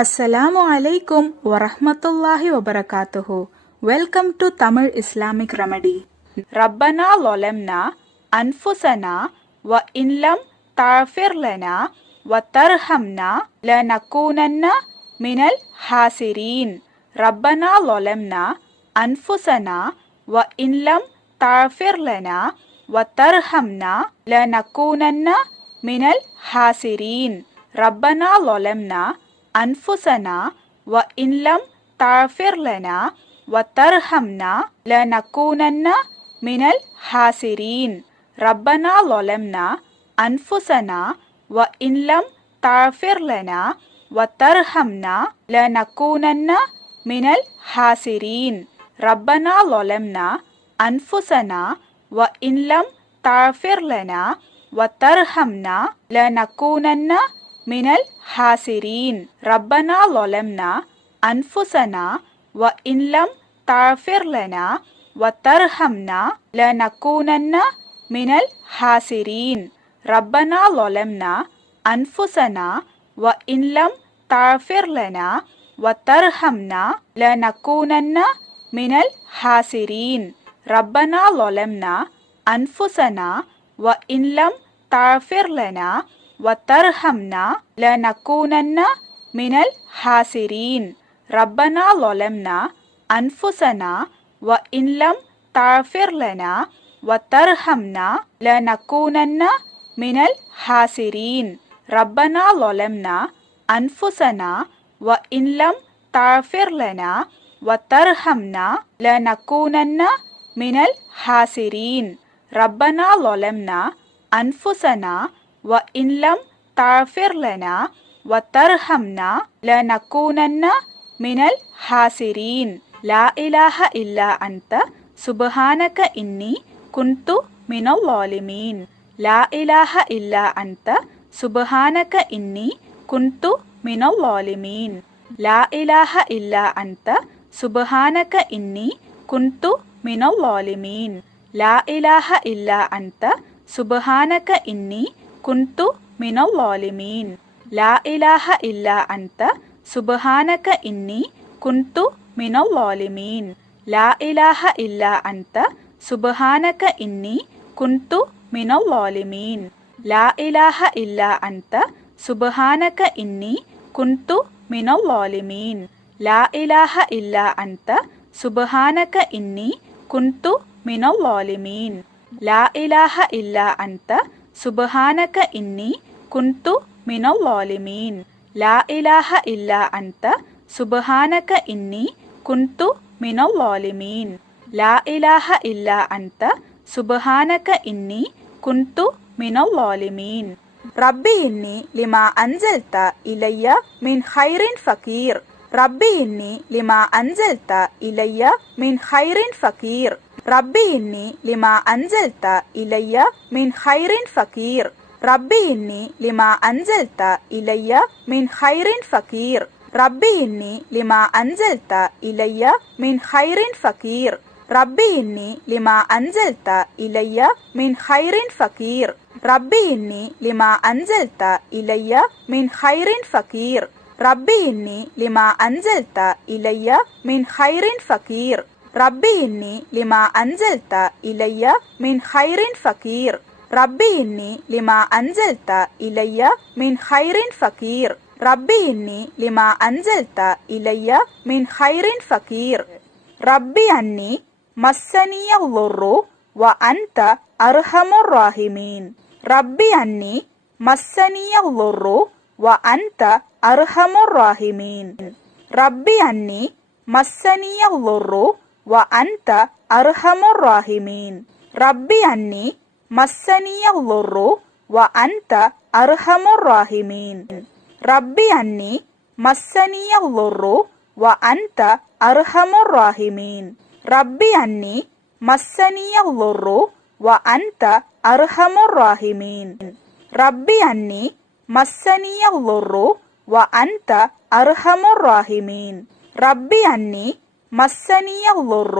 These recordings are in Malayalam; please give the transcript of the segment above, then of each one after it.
Assalamu alaikum wa rahmatullahi wa barakatuhu. Welcome to Tamil Islamic Remedy. Rabbana lolamna anfusana wa inlam ta'fir lana wa tarhamna lanakunanna minal hasirin. Rabbana lolamna anfusana wa inlam ta'fir lana wa tarhamna lanakunanna minal hasirin. Rabbana lolamna أنفسنا وإن لم تغفر لنا وترحمنا لنكونن من الخاسرين ربنا ظلمنا أنفسنا وإن لم تغفر لنا وترحمنا لنكونن من الخاسرين ربنا ظلمنا أنفسنا وإن لم تغفر لنا وترحمنا لنكونن من الخاسرين ربنا ظلمنا أنفسنا وإن لم تغفر لنا وترحمنا لنكونن من الخاسرين ربنا ظلمنا أنفسنا وإن لم تغفر لنا وترحمنا لنكونن من الخاسرين ربنا ظلمنا أنفسنا وإن لم تغفر لنا وترحمنا لنكونن من الخاسرين ربنا ظلمنا أنفسنا وإن لم تغفر لنا وترحمنا لنكونن من الخاسرين ربنا ظلمنا أنفسنا وإن لم تغفر لنا وترحمنا لنكونن من الخاسرين ربنا ظلمنا أنفسنا وإن لم تغفر لنا وترحمنا لنكونن من الخاسرين لا إله إلا أنت سبحانك إني كنت من الظالمين لا إله إلا أنت سبحانك إني كنت من الظالمين لا إله إلا أنت سبحانك إني كنت من الظالمين لا إله إلا أنت سبحانك إني كنت من الظالمين لا إله إلا أنت سبحانك إني كنت من الظالمين لا إله إلا أنت سبحانك إني كنت من الظالمين لا إله إلا أنت سبحانك إني كنت من الظالمين لا إله إلا أنت سبحانك إني كنت من الظالمين لا إله إلا أنت سبحانك إني كنت من الظالمين لا إله إلا أنت سبحانك إني كنت من الظالمين لا إله إلا أنت سبحانك إني كنت من الظالمين ربي إني لما أنزلت إلي من خير فقير ربي إني لما أنزلت إلي من خير فقير ربي إني لما أنزلت إلي من خير فقير ربي إني لما أنزلت إلي من خير فقير ربي إني لما أنزلت إلي من خير فقير ربي إني لما أنزلت إلي من خير فقير ربي إني لما أنزلت إلي من خير فقير ربي إني لما أنزلت إلي من خير فقير ربي إني لما أنزلت إلي من خير فقير ربي إني لما أنزلت إلي من خير فقير ربي إني لما أنزلت إلي من خير فقير ربي أني مسني الضر وأنت أرحم الراحمين ربي أني مسني الضر وأنت أرحم الراحمين ربي أني مسني الضر وأنت أرحم الراحمين ربي أني مسني الضر وأنت أرحم الراحمين ربي أني مسني الضر وأنت أرحم الراحمين ربي أني مسني الضر وأنت أرحم الراحمين ربي أني مسني الضر وأنت أرحم الراحمين ربي أني مسني الضر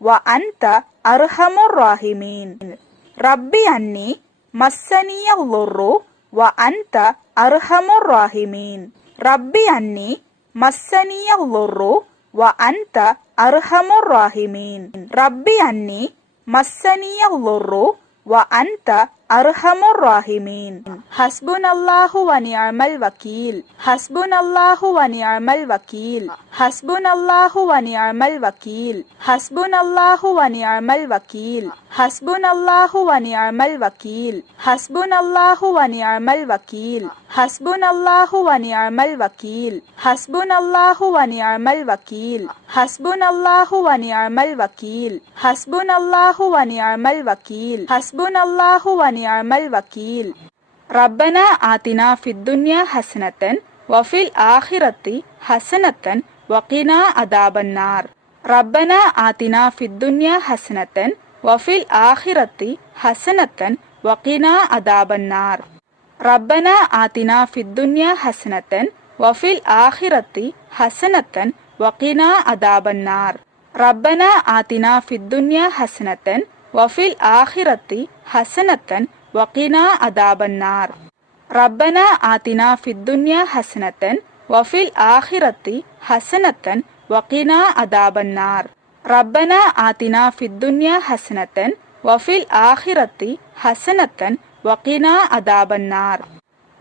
وأنت أرحم الراحمين ربي أني مسني الضر وأنت أرحم الراحمين ربي أني മസ്സനിയ ളുറു വ അൻത അർഹമുർ റാഹിമീൻ. റബ്ബി അന്നി മസ്സനിയ ളുറു വ അൻത അർഹമുർ റാഹിമീൻ. ഹസ്ബുനല്ലാഹു വ നിഅമൽ വകീൽ. ഹസ്ബുനല്ലാഹു വ നിഅമൽ വകീൽ. ഹസ്ബുനല്ലാഹു വ നിഅമൽ വകീൽ. ഹസ്ബുനല്ലാഹു വ നിഅമൽ വകീൽ. ഹസ്ബുനല്ലാഹു വ നിഅമൽ വകീൽ. ഹസ്ബുനല്ലാഹു വ നിഅമൽ വകീൽ. ഹസ്ബുനല്ലാഹു വ നിഅമൽ വകീൽ. ഹസ്ബുനല്ലാഹു വ നിഅമൽ വകീൽ. ഹസ്ബുനല്ലാഹു വ നിഅമൽ വകീൽ. ഹസ്ബുനല്ലാഹു വ നിഅമൽ വകീൽ. ഹസ്ബുനല്ലാഹു വ നിഅമൽ വകീൽ. റബ്ബന ആതിനാ ഫിദ്ദുനിയ ഹസനതൻ വഫിൽ ആഖിറതി ഹസനതൻ വഖിനാ അദാബന്നാർ. റബ്ബന ആതിനാ ഫിദ്ദുനിയ ഹസനതൻ വഫിൽ ആഖിറതി ഹസനതൻ വഖിനാ അദാബന്നാർ. റബ്ബന ആതിനാ ഫിദ്ദുനിയ ഹസനതൻ വഫിൽ ആഖിറതി ഹസനതൻ വഖിനാ അദാബന്നാർ. റബ്ബന ആതിനാ ഫിദ്ദുനിയ ഹസനതൻ വഫിൽ ആഖിറതി ഹസനതൻ വഖിനാ അദാബന്നാർ. റബ്ബന ആതിനാ ഫിദ്ദുനിയ ഹസനതൻ വഫിൽ ആഖിറതി ഹസനതൻ വഖിനാ അദാബന്നാർ. റബ്ബന ആതിനാ ഫിദ്ദുനിയ ഹസനതൻ വഫിൽ ആഖിറതി ഹസനതൻ വഖിനാ അദാബന്നാർ.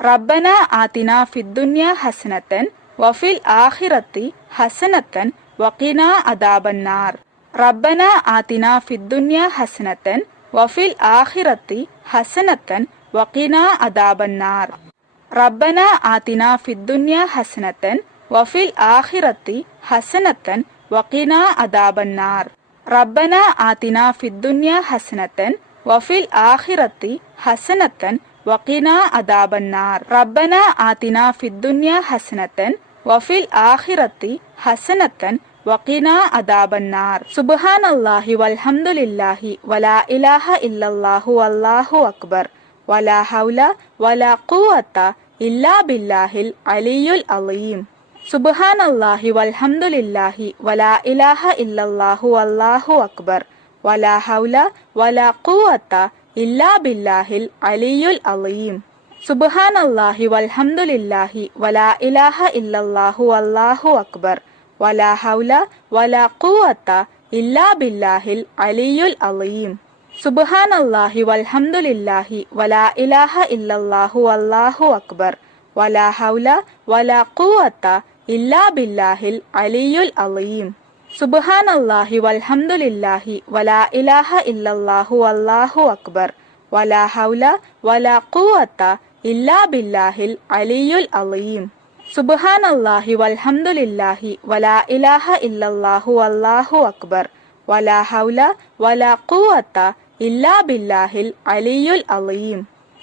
റബ്ബന ആതിനാ ഫിദ്ദുനിയ ഹസനതൻ വഫിൽ ആഖിറതി ഹസനതൻ വഖിനാ അദാബന്നാർ. റബ്ബന ആതിനാ ഫിദ്ദുനിയ ഹസനതൻ വഫിൽ ആഖിറതി ഹസനതൻ വഖിനാ അദാബന്നാർ. റബ്ബന ആതിനാ ഫിദ്ദുനിയ ഹസനതൻ വഫിൽ ആഖിറതി ഹസനതൻ വഖിനാ അദാബന്നാർ. റബ്ബന ആതിനാ ഫിദ്ദുനിയ ഹസനതൻ വഫിൽ ആഖിറതി ഹസനതൻ വഖിനാ അദാബന്നാർ. റബ്ബന ആതിനാ ഫിദ്ദുനിയ ഹസനതൻ വഫിൽ ആഖിറതി ഹസനതൻ വഖിനാ അദാബന്നാർ. സുബ്ഹാനല്ലാഹി വൽഹംദുലില്ലാഹി വലാ ഇലാഹ ഇല്ലല്ലാഹു വല്ലാഹു അക്ബർ വലാ ഹൗല വലാ ഖുവത ഇല്ലാ ബില്ലാഹിൽ അലിയുൽ അലീം. സുബ്ഹാനല്ലാഹി വൽഹംദുലില്ലാഹി വലാ ഇലാഹ ഇല്ലല്ലാഹു വല്ലാഹു അക്ബർ വലാ ഹൗല വലാ ഖുവത ഇല്ലാ ബില്ലാഹിൽ അലിയുൽ അലീം. സുബ്ഹാനല്ലാഹി വൽഹംദുലില്ലാഹി വലാ ഇലാഹ ഇല്ലല്ലാഹു വല്ലാഹു അക്ബർ വലാ ഹൗല വലാ ഖുവത ഇല്ലാ ബില്ലാഹിൽ അലിയുൽ അലീം. സുബ്ഹാനല്ലാഹി വൽഹംദുലില്ലാഹി വലാ ഇലാഹ ഇല്ലല്ലാഹു വല്ലാഹു അക്ബർ വലാ ഹൗല വലാ ഖുവത ഇല്ലാ ബില്ലാഹിൽ അലിയുൽ അലീം. സുബ്ഹാനല്ലാഹി വൽഹംദുലില്ലാഹി വലാ ഇലാഹ ഇല്ലല്ലാഹു വല്ലാഹു അക്ബർ വലാ ഹൗല വലാ ഖുവത ഇല്ലാ ബില്ലാഹിൽ അലിയുൽ അലീം. സുബ്ഹാനല്ലാഹി വൽഹംദുലില്ലാഹി വലാ ഇലാഹ ഇല്ലല്ലാഹു വല്ലാഹു അക്ബർ വലാ ഹൗല വലാ ഖുവത ഇല്ലാ ബില്ലാഹിൽ അലിയുൽ അലീം.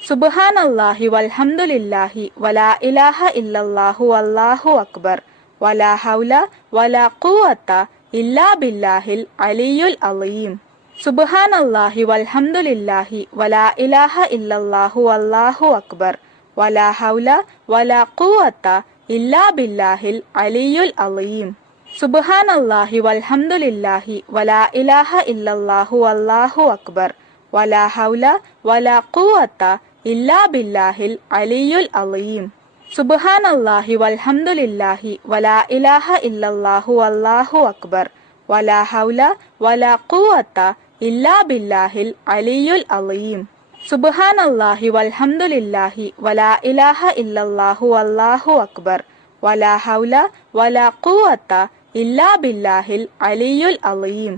സുബ്ഹാനല്ലാഹി വൽഹംദുലില്ലാഹി വലാ ഇലാഹ ഇല്ലല്ലാഹു വല്ലാഹു അക്ബർ വലാ ഹൗല വലാ ഖുവത ഇല്ലാ ബില്ലാഹിൽ അലിയുൽ അലീം. സുബ്ഹാനല്ലാഹി വൽഹംദുലില്ലാഹി വലാ ഇലാഹ ഇല്ലല്ലാഹു വല്ലാഹു അക്ബർ വലാ ഹൗല വലാ ഖുവത ഇല്ലാ ബില്ലാഹിൽ അലിയുൽ അലീം. സുബ്ഹാനല്ലാഹി വൽഹംദുലില്ലാഹി വലാ ഇലാഹ ഇല്ലല്ലാഹു വല്ലാഹു അക്ബർ വലാ ഹൗല വലാ ഖുവത ഇല്ലാ ബില്ലാഹിൽ അലിയുൽ അലീം. സുബ്ഹാനല്ലാഹി വൽഹംദുലില്ലാഹി വലാ ഇലാഹ ഇല്ലല്ലാഹു വല്ലാഹു അക്ബർ വലാ ഹൗല വലാ ഖുവത ഇല്ലാ ബില്ലാഹിൽ അലിയുൽ അലീം. സുബ്ഹാനല്ലാഹി വൽഹംദുലില്ലാഹി വലാ ഇലാഹ ഇല്ലല്ലാഹു വല്ലാഹു അക്ബർ വലാ ഹൗല വലാ ഖുവത ഇല്ലാ ബില്ലാഹിൽ അലിയുൽ അലീം.